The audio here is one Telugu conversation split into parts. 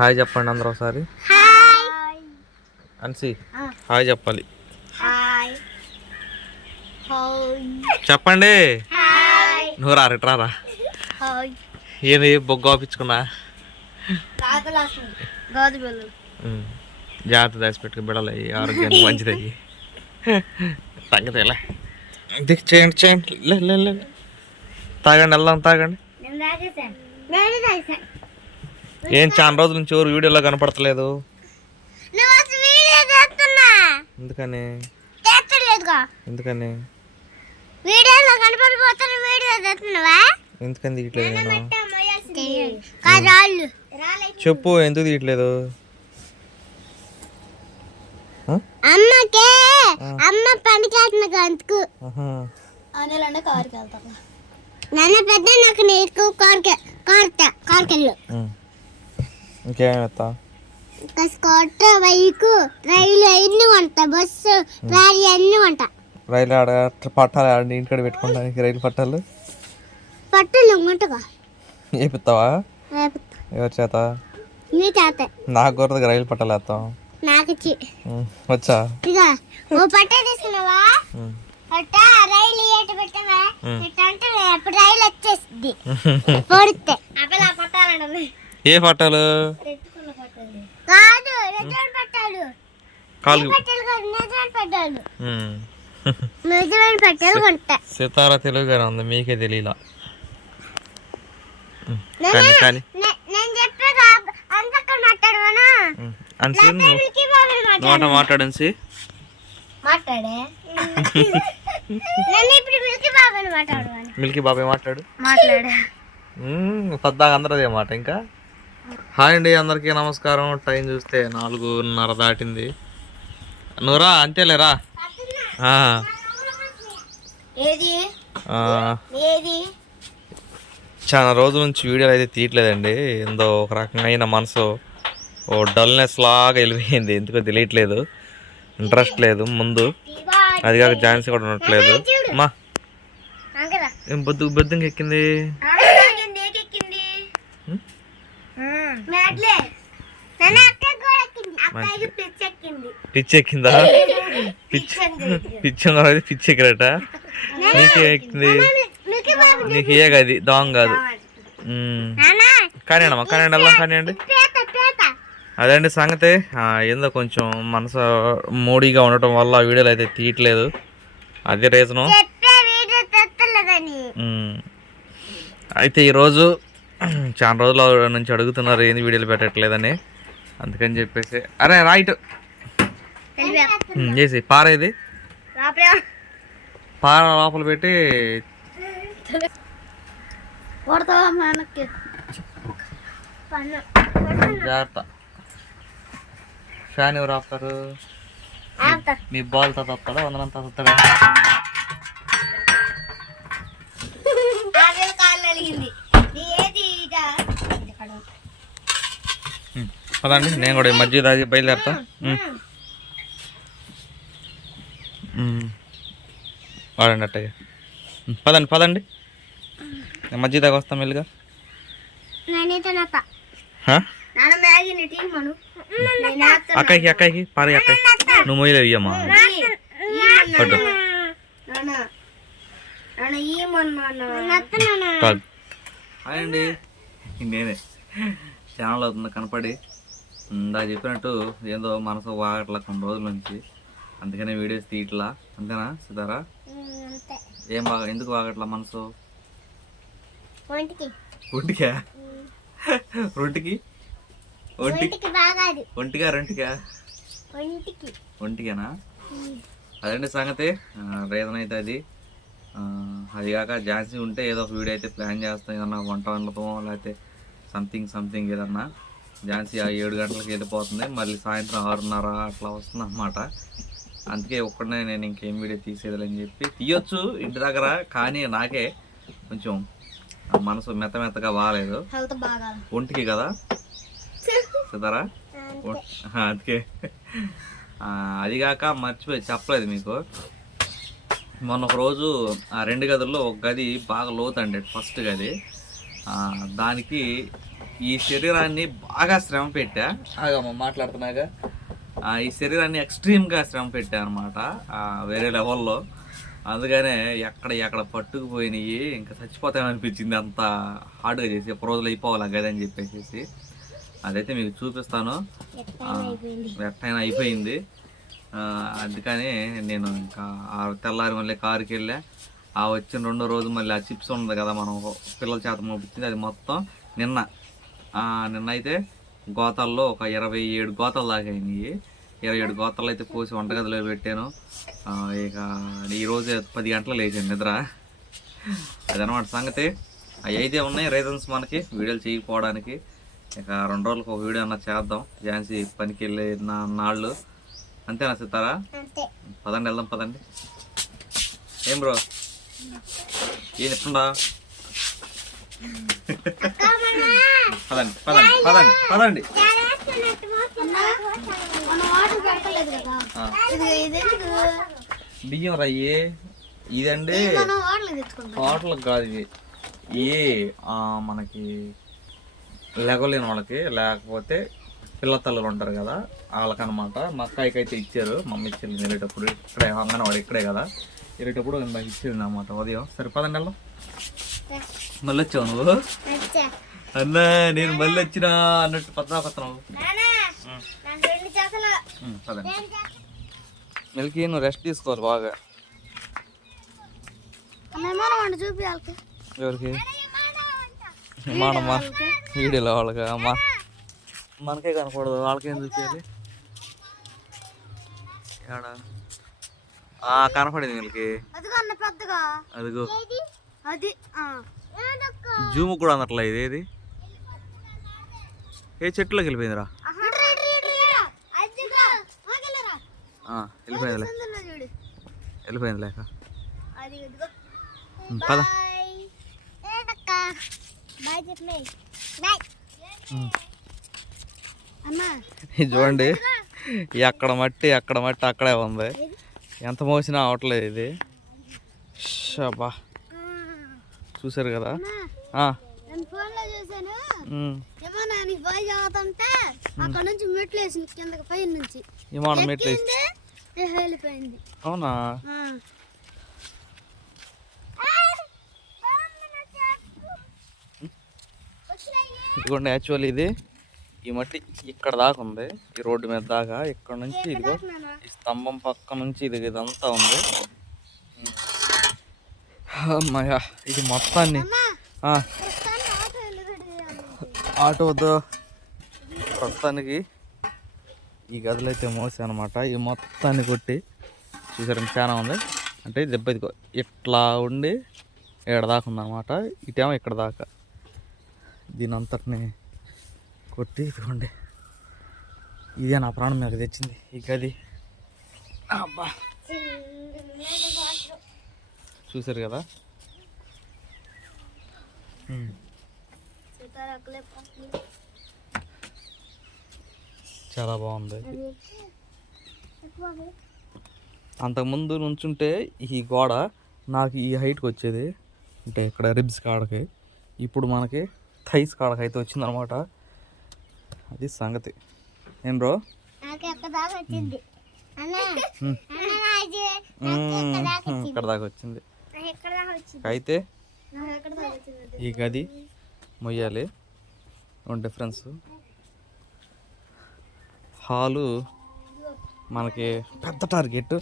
హాయ్ చెప్పండి అందరూ ఒకసారి. అన్సి. హాయ్ చెప్పాలి. చెప్పండి. నువ్వు రా రిట్రారా ఏంది బొగ్గు ఆపించుకున్నా. జాగ్రత్త దాచిపెట్టుకు బిడలు అయ్యి ఆరోగ్యానికి మంచిది అయ్యి తగ్గదేలే. దిక్కు చేయండి చేయండి. లే లే లే. తాగండి వెళ్దాం తాగండి నేను తాగేసాను నేను తాగేసాను ఏం చాలా రోజుల నుంచి ఎవరు వీడియోలో కనపడతలేదు. ఎందుకని? ఎందుకని? వీడియోలో కనపడిపోతున్న వీడియో చేస్తున్నావా? ఎందుకని తీయట్లేదు నేను? చెప్పు ఎందుకు తీయట్లేదు? అమ్మకే అమ్మ పనికి వెళ్తున్నా అందుకు. అనేలాంటి కారుకి వెళ్తాం నాన్న పెద్ద నాకు నీకు కారుకి కారుతా కారుకెళ్ళు. ఇంకేం స్కూటర్ బైక్ రైలు అన్ని కొంటా? బస్సు లారీ అన్ని కొంటా? రైలు ఆడ పట్టాలి ఆడ ఇంటికాడ పెట్టుకోవడానికి రైలు పట్టాలు? పట్టులు ఉంటగా వేపిస్తావా రేపు ఎవరి చేత? నీ చేత. నాకు గుర్రది రైలు పట్టాలు వేస్తాం. నాకు ఇచ్చి. ఉమ్. వచ్చా? ఇక ఓ పట్ట తీసుకున్నావా. పట్ట రైలు ఏట పెట్టావా? అంటే రైలు వచ్చేస్తుంది పొడితే. అక్కడ పట్టాలండి ఏ పట్టాలు? సితారా తెలుగుగానే ఉంది మీకే తెలియలా. ఉమ్. కానీ. అన్సి నోట మాట్లాడన్సి మాట్లాడే? మిల్కీ బాబాయ్ మాట్లాడు? మాట్లాడే. పద్దాక అందరదే మాట ఇంకా? హాయ్ అండి అందరికీ నమస్కారం. టైం చూస్తే నాలుగున్నర దాటింది. నువ్వురా అంతేలేరా? చాలా రోజుల నుంచి వీడియోలు అయితే తీయట్లేదండి. ఏందో ఒక రకమైన మనసు ఓ డల్నెస్ లాగా వెళ్ళిపోయింది. ఎందుకో తెలియట్లేదు. ఇంట్రెస్ట్ లేదు ముందు. అది కాక ఝాన్సీ కూడా ఉండట్లేదు. మా. ఏం బొద్దు బొద్దుంకి ఎక్కింది ఉమ్, మ్యాడ్లే నన్ను అక్క కూడా ఎక్కింది అక్కకి పిచ్చి ఎక్కింది పిచ్చి ఎక్కిందా పిచ్చి పిచ్చి ఉన్నది పిచ్చి ఎక్కడట? నీకే ఎక్కింది. నీకు ఏ కాదు దోంగ కాదు కానివ్వండి అమ్మా కానివ్వండి వెళ్దాం కానివ్వండి పేత పేత అదండి సంగతి? ఏందో కొంచెం మనసు మూడీగా ఉండటం వల్ల వీడియోలు అయితే తీయట్లేదు. అదే రీజను. అయితే ఈరోజు చాలా రోజుల నుంచి అడుగుతున్నారు ఏంది వీడియోలు పెట్టట్లేదని. అందుకని చెప్పేసి అరే రైట్. చేసి పారేది పార లోపల పెట్టి జాగ్రత్త. ఫ్యాన్ ఎవరు ఆపుతారు? ఆపుతా. మీ బాల్ తాత వస్తాడా వందనంత వస్తాడా ఆవేలు కాళ్ళు అలిగింది ఏది ఇదా పదండి నేను కూడా ఈ మధ్య తాగి బయలుదేరతా. వాడండి అట్టగా ఉమ్, పదండి పదండి. నేను మధ్య దాకా వస్తాం మెల్లిగా. నేనైతే నాత హా? నాన్న మ్యాగీని టీ మను. నేను? అక్కకి అక్కకి పారే అక్కకి నువ్వు మొయ్యలేవు ఇయ్యమ్మా. పట్టు. హాయ్ అండి. నేనే. ఛానల్ అవుతుంది కనపడి. ఇందా చెప్పినట్టు ఏందో మనసు వాగట్లా కొన్ని రోజుల నుంచి. అందుకనే వీడియోస్ తీయట్లా. అంతేనా సితారా? అంతే. ఏం బాగా ఎందుకు వాగట్లా మనసు? ఒంటికి. రొంటికి ఒంటి ఒంటికి ఒంటిగా రెంటికా? ఒంటికి. ఒంటికేనా? అదండి సంగతి. రీజన్ అయితే అది. అది కాక ఝాన్సీ ఉంటే ఏదో ఒక వీడియో అయితే ప్లాన్ చేస్తాం. ఏదన్నా వంట వండటం లేకపోతే సంథింగ్ సంథింగ్ ఏదన్నా. ఝాన్సీ ఆ ఏడు గంటలకు వెళ్ళిపోతుంది. మళ్ళీ సాయంత్రం ఆరున్నర అట్లా వస్తుంది అన్నమాట అందుకే ఒక్కడనే నేను ఇంకేం వీడియో తీసేదని చెప్పి తీయొచ్చు ఇంటి దగ్గర కానీ నాకే కొంచెం మనసు మెత్త మెత్తగా బాగాలేదు ఒంటికి కదా? ఆ, అందుకే. ఆ, అది కాక మర్చిపోయి చెప్పలేదు మీకు. మొన్న ఒక రోజు ఆ రెండు గదుల్లో ఒక గది బాగా లోతండి ఫస్ట్ గది. దానికి ఈ శరీరాన్ని బాగా శ్రమ పెట్టా. ఆగమ్మ మాట్లాడుతున్నాగా? ఆ, ఈ శరీరాన్ని ఎక్స్ట్రీమ్గా శ్రమ పెట్టా అనమాట వేరే లెవెల్లో. అందుకనే ఎక్కడ ఎక్కడ పట్టుకుపోయినాయి ఇంకా చచ్చిపోతామనిపించింది అంత హార్డ్గా చేసి ఒక రోజులు అయిపోవాలి కదా అని చెప్పేసి అదైతే మీకు చూపిస్తాను. ఎట్టయినా అయిపోయింది. అందుకని నేను ఇంకా ఆ తెల్లారి మళ్ళీ కారుకి వెళ్ళా. ఆ వచ్చిన రెండో రోజు మళ్ళీ ఆ చిప్స్ ఉంది కదా మనం పిల్లల చేత మోపించింది అది మొత్తం నిన్న. ఆ, నిన్న అయితే గోతాల్లో ఒక ఇరవై ఏడు గోతాలు దాకా అయినాయి. ఇరవై ఏడు గోతాలు అయితే పోసి వంటగదిలో పెట్టాను. ఇక ఈరోజు పది గంటలు లేచాను నిద్ర. అదనమాట సంగతి. అవి అయితే ఉన్నాయి రీజన్స్ మనకి వీడియోలు చేయకపోవడానికి. ఇక రెండు రోజులకు ఒక వీడియో అన్న చేద్దాం. ఝాన్సీ పనికి వెళ్ళే నా నాళ్ళు. అంతేనా సితారా? పదండి వెళ్దాం పదండి. ఏం బ్రో? ఏం చెప్తుండా? పదండి పదండి పదండి పదండి. బియ్యం రయ్యే ఇదండి. హోటల్ కాదు ఇది. ఏ మనకి లెగలేని వాళ్ళకి లేకపోతే పిల్ల తల్లులు ఉంటారు కదా వాళ్ళకనమాట. మా అక్కాయికి అయితే ఇచ్చారు మమ్మీ ఇచ్చింది వెళ్ళేటప్పుడు ఇక్కడే అంగనవాడు ఇక్కడే కదా. వెళ్ళేటప్పుడు నాకు ఇచ్చింది అనమాట ఉదయం సరిపదండి వెళ్దాం. మళ్ళీ వచ్చావు నువ్వు? అన్నా నేను మళ్ళీ వచ్చినా అన్నట్టు పత్తా పత్రం నానా నాకు రెండు చేతలు పదండి. మిల్కీ నువ్వు రెస్ట్ తీసుకోవాలి బాగా. ఎవరికి? మానమ్మా వీడియోలో వాళ్ళకి? అమ్మా. మనకే కనకూడదు వాళ్ళకేం చూపించాలి ఏడ? ఆ, కనపడింది వీళ్ళకి అదిగో అన్న పెద్దగా. అదిగో. అది ఆ. జూమ్ కూడా అన్నట్ల ఇది ఏది? ఏ చెట్టులోకి వెళ్ళిపోయిందిరా? వెళ్ళిపోయిందిలే. పద. చూడండి. ఎక్కడ మట్టి అక్కడ మట్టి అక్కడే ఉంది. ఎంత మోసినా అవట్లేదు ఇది. షబా చూసారు కదా? బాయ్ చదువుతుంటే అక్కడ నుంచి మెట్లు వేసింది కిందకి పైన నుంచి. విమానం మెట్లు వెళ్ళిపోయింది. అవునా. ఇదిగోండి యాక్చువల్ ఇది. ఈ మట్టి ఇక్కడ దాకా ఉంది. ఈ రోడ్డు మీద దాకా ఇక్కడ నుంచి ఇదిగో. ఈ స్తంభం పక్క నుంచి ఇది ఇదంతా ఉంది. అమ్మయ్య ఇది మొత్తాన్ని. ఆటోతో ఆటో ప్రస్తుతానికి ఈ గదులు అయితే మోసా అనమాట ఈ మొత్తాన్ని కొట్టి చూసారు చాలా ఉంది. అంటే దెబ్బ ఇదిగో ఇట్లా ఉండి ఇక్కడ దాకా ఉందన్నమాట. ఇటేమో ఇక్కడ దాకా. దీని అంతటిని కొట్టి ఇదిగోండి. ఇదే నా ప్రాణం మీద తెచ్చింది. ఈ గది. అబ్బా. చూసారు కదా? చాలా బాగుంది. అంతకుముందు నుంచుంటే ఈ గోడ నాకు ఈ హైట్కి వచ్చేది. అంటే ఇక్కడ రిబ్స్ కాడకి. ఇప్పుడు మనకి థైస్ కాడకి అయితే వచ్చిందనమాట. అది సంగతి. ఏం బ్రో? ఇక్కడ దాకా వచ్చింది? అయితే ఈ గది మొయ్యాలి. డిఫరెన్స్ హాలు మనకి పెద్ద టార్గెట్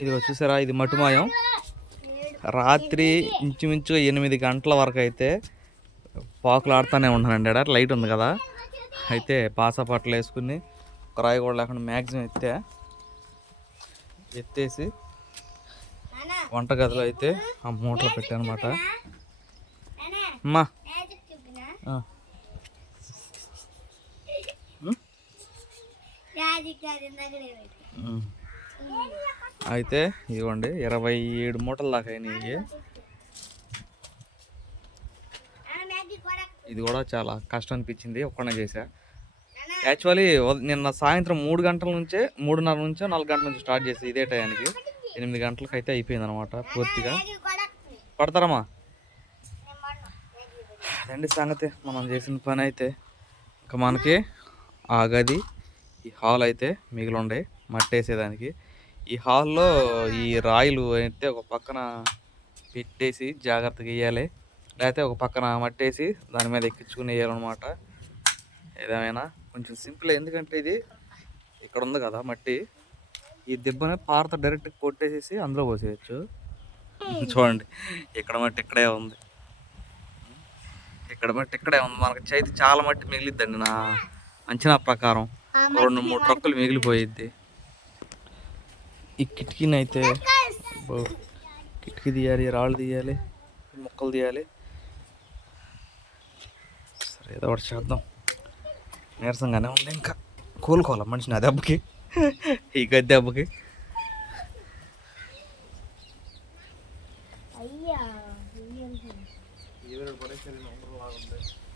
ఇదిగో చూసారా ఇది మటుమాయం. రాత్రి ఇంచుమించు ఎనిమిది గంటల వరకు అయితే పాకులు ఆడుతూనే ఉన్నానండి ఆడ. లైట్ ఉంది కదా. అయితే పాసపాట్లు పట్టలు వేసుకుని ఒక రాయి కూడా లేకుండా మ్యాక్సిమం ఎత్తే ఎత్తేసి వంటగదిలో అయితే ఆ మూటలు పెట్టానమాట. అనమాట అమ్మా అయితే ఇవ్వండి ఇరవై ఏడు మూటల దాకా అయినాయి. ఇది కూడా చాలా కష్టం అనిపించింది ఒక్కనే చేసా. యాక్చువల్లీ నిన్న సాయంత్రం మూడు గంటల నుంచే మూడున్నర నుంచే నాలుగు గంటల నుంచి స్టార్ట్ చేసి ఇదే టయానికి. ఎనిమిది గంటలకు అయితే అయిపోయింది అనమాట పూర్తిగా పడతారమ్మా. అదండి సంగతి మనం చేసిన పని అయితే. ఇంకా మనకి ఆ గది ఈ హాల్ అయితే మిగిలి ఉండే మట్టి వేసేదానికి ఈ హాల్లో ఈ రాయిలు అయితే ఒక పక్కన పెట్టేసి జాగ్రత్తగా వేయాలి. లేకపోతే ఒక పక్కన మట్టేసి దాని మీద ఎక్కించుకుని వేయాలన్నమాట. ఏదేమైనా కొంచెం సింపుల్ ఎందుకంటే ఇది ఇక్కడ ఉంది కదా మట్టి. ఈ దిబ్బని పారతో డైరెక్ట్ కొట్టేసేసి అందులో పోసేయచ్చు. చూడండి ఇక్కడ మట్టి ఇక్కడే ఉంది. ఇక్కడ మట్టి ఇక్కడే ఉంది. మనకి చేతి చాలా మట్టి మిగిలిద్దండి నా అంచనా ప్రకారం. రెండు మూడు ట్రక్కులు మిగిలిపోయిద్ది. ఈ కిటికీని అయితే కిటికీ తీయాలి రాళ్ళు తీయాలి మొక్కలు తీయాలి. సరే ఏదో ఒకటి చేద్దాం. నీరసంగానే ఉంది ఇంకా. కోలుకోవాలి మనిషిని ఆ దెబ్బకి? ఈ గది దెబ్బకి అయ్యా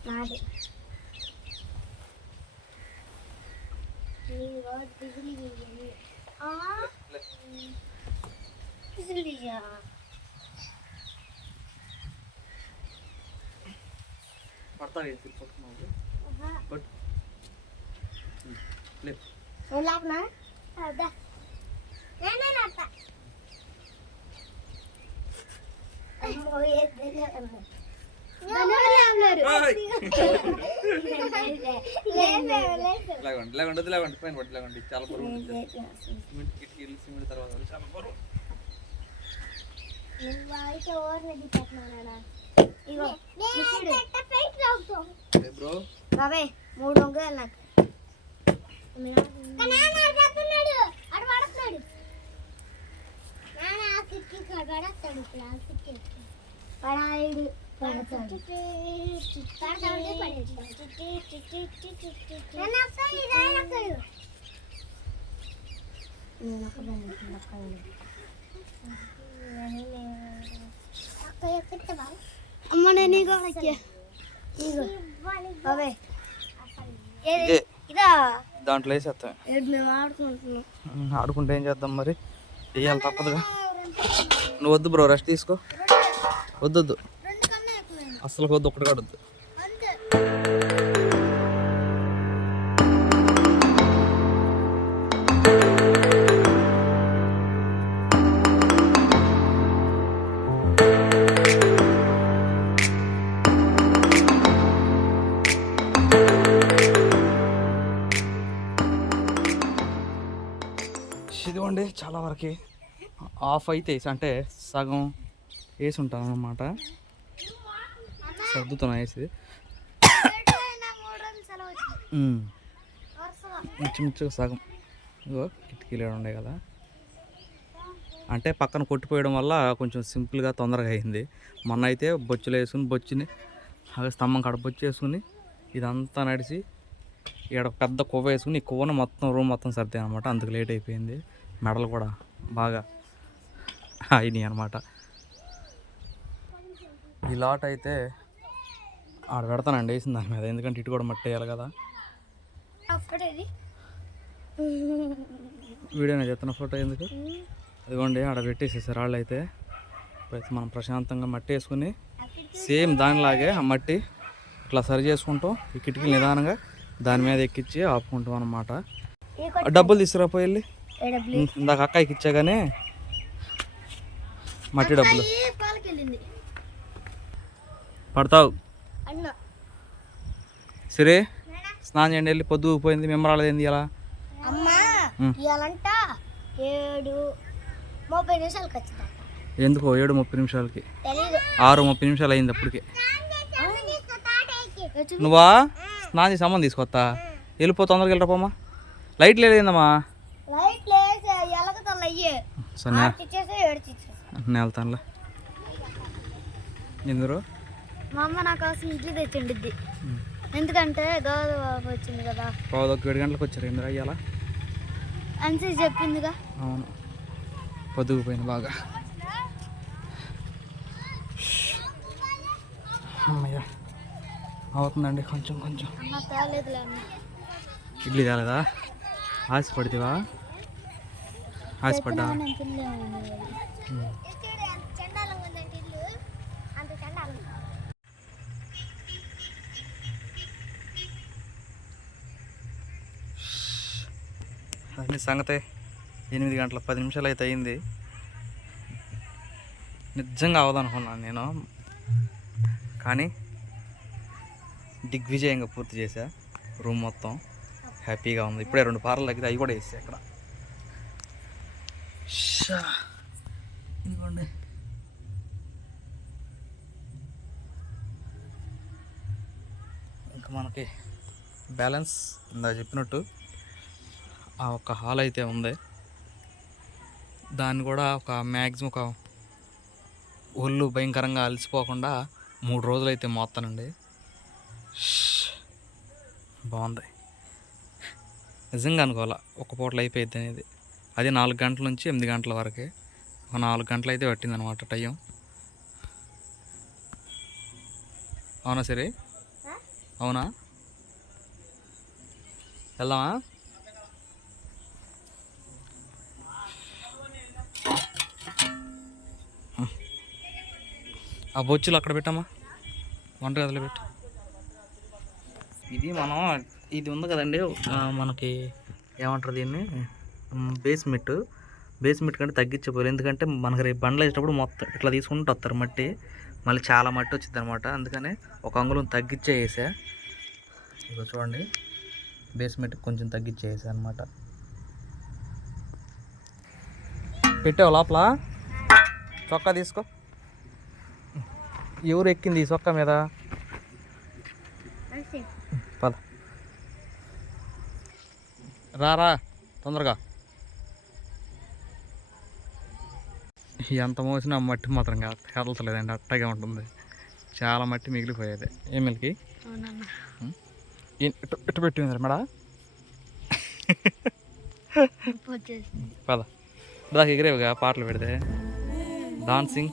నాది నువ్వు లేదు. లేకండి లేకండి లేకండి పైన పట్టి లేకండి చాలా బరువు. సిమెంట్ కిటికీలు సిమెంట్ తర్వాత చాలా బరువు నువ్వు అయితే ఓర్నది పెట్టినానా ఇగో ఏ బ్రో బాబాయ్ మూడు వంకాయలు నాకు పడాడు అమ్మ నేను ఇగో ఇగో బాబాయ్ ఇదే? దాంట్లో వేసేస్తాం ఆడుకుంటున్నాం. ఆడుకుంటే ఏం చేద్దాం మరి? వేయాలి తప్పదుగా. నువ్వు వద్దు బ్రో రెస్ట్ తీసుకో. వద్దు అసలు వద్దు ఒకటి కూడా చాలా వరకు ఆఫ్ అయితే అంటే సగం వేసి ఉంటాను అనమాట సర్దుతున్నా వేసి మూడు మించుమించుగా సగం. ఇగో కిటికీలు ఉండే కదా. అంటే పక్కన కొట్టిపోయడం వల్ల కొంచెం సింపుల్గా తొందరగా అయింది. మొన్న అయితే బొచ్చులు వేసుకుని బొచ్చుని అలాగే స్తంభం కడబొచ్చు వేసుకుని ఇదంతా నడిచి ఇక్కడ పెద్ద కొవ్వ వేసుకుని ఈ కొవ్వను మొత్తం రూమ్ మొత్తం సర్దే అనమాట అందుకు లేట్ అయిపోయింది. మెడలు కూడా బాగా అయినాయి అనమాట ఈ లాట్ అయితే ఆడ పెడతానండి వేసిన దాని మీద. ఎందుకంటే ఇటు కూడా మట్టి వేయాలి కదా. వీడియోనే చెప్తున్న ఫోటో ఎందుకు? అదిగోండి ఆడ పెట్టేసేసారు వాళ్ళు అయితే ఇప్పుడైతే మనం ప్రశాంతంగా మట్టి వేసుకుని సేమ్ దానిలాగే ఆ మట్టి ఇట్లా సరి చేసుకుంటాం ఈ కిటికీలు నిదానంగా దాని మీద ఎక్కించి ఆపుకుంటాం అనమాట డబ్బులు తీసుకురా పోయి వెళ్ళి. ఇందాక అక్కాయికి ఇచ్చాగానే మట్టి డబ్బులు. పడతావు. సరే స్నానం చేయండి వెళ్ళి పొద్దు పోయింది మిమ్మల్ని ఏంది ఇలా అమ్మా ఉమ్. ఇవాళంట ఏడు ముప్పై నిమిషాలకు వచ్చింది ఎందుకో ఏడు ముప్పై నిమిషాలకి? ఆరు ముప్పై నిమిషాలు అయింది అప్పటికి. నువ్వా? స్నానం చేసి అమ్మని తీసుకొస్తా వెళ్ళిపో తొందరగా వెళ్ళరాపమ్మా లైట్ లేదమ్మా లైట్ ఎలగతలు నేను వెళ్తానులే ఎందుకు? మా అమ్మ నా కోసం ఇడ్లీ తెచ్చిండిద్ది. ఎందుకంటే గోధుమ వచ్చింది కదా. పావుదొక్క ఏడు గంటలకు వచ్చారు ఎందుకు అయ్యాలా? అని చెప్పిందిగా. అవును. పొద్దుకుపోయింది బాగా. అమ్మయ్య. అవుతుందండి కొంచెం కొంచెం. ఇడ్లీ తేలేదా ఆశపడితేవా? ఆశపడ్డా అది సంగతే. ఎనిమిది గంటల పది నిమిషాలు అయితే అయింది. నిజంగా అవదనుకున్నాను నేను. కానీ దిగ్విజయంగా పూర్తి చేశా. రూమ్ మొత్తం హ్యాపీగా ఉంది. ఇప్పుడే రెండు పార్లు తగ్గితే అవి కూడా వేసాయి అక్కడ షా. ఇదిగోండి. ఇంకా మనకి బ్యాలెన్స్ ఇందా చెప్పినట్టు ఆ ఒక హాల్ అయితే ఉంది. దాన్ని కూడా ఒక మ్యాక్సిమం ఒక ఒళ్ళు భయంకరంగా అలసిపోకుండా మూడు రోజులు అయితే మోస్తానండి బాగుంది. నిజంగా అనుకోవాలా ఒక పూటలో అయిపోయింది అనేది. అది నాలుగు గంటల నుంచి ఎనిమిది గంటల వరకే. ఒక నాలుగు గంటలు అయితే పట్టిందనమాట టైం. అవునా సరే? అవునా? వెళ్దామా? ఆ బొచ్చులు అక్కడ పెట్టమ్మా. వంట గదిలో పెట్టు. ఇది మనం ఇది ఉంది కదండి మనకి ఏమంటారు దీన్ని? బేస్మెంట్ బేస్మెంట్ కంటే తగ్గించబోరు ఎందుకంటే మనకి రేపు బండ్లు వేసేటప్పుడు మొత్తం ఇట్లా తీసుకుంటూ వస్తారు మట్టి. మళ్ళీ చాలా మట్టి వచ్చింది అనమాట అందుకనే ఒక అంగుళం తగ్గించే వేసా ఇగో చూడండి. బేస్మెంట్ కొంచెం తగ్గించే వేసా అనమాట. పెట్టావు లోపల? చొక్కా తీసుకో. ఎవరు ఎక్కింది ఈ చొక్కా మీద? పద. రా రా తొందరగా. ఎంత మోసినా మట్టి మాత్రం కాదు కదలతలేదండి అట్టగే ఉంటుంది. చాలా మట్టి మిగిలిపోయేది. ఏం మిల్కి? అవునన్నా. ఇటు ఇటు పెట్టింది మేడా. పద. దాకా ఎగిరేవుగా పాటలు పెడితే. డాన్సింగ్